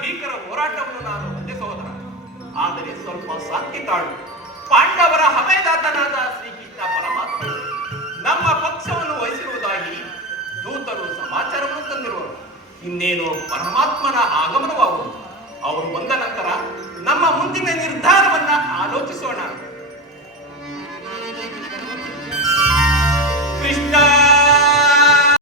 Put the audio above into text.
ಭೀಕರ ಹೋರಾಟವನ್ನು ನಾನು ಒಂದೇ ಸಹೋದರ. ಆದರೆ ಸ್ವಲ್ಪ ಶಾಂತಿ ತಾಳು. ಪಾಂಡವರ ಹಮೆದಾತನಾದ ಶ್ರೀಕೃಷ್ಣ ಪರಮಾತ್ಮ ನಮ್ಮ ಪಕ್ಷವನ್ನು ವಹಿಸಿರುವುದಾಗಿ ದೂತರು ಸಮಾಚಾರವನ್ನು ತಂದಿರುವರು. ಇನ್ನೇನು ಪರಮಾತ್ಮನ ಆಗಮನವಾಗುವುದು. ಅವರು ಬಂದ ನಂತರ ನಮ್ಮ ಮುಂದಿನ ನಿರ್ಧಾರ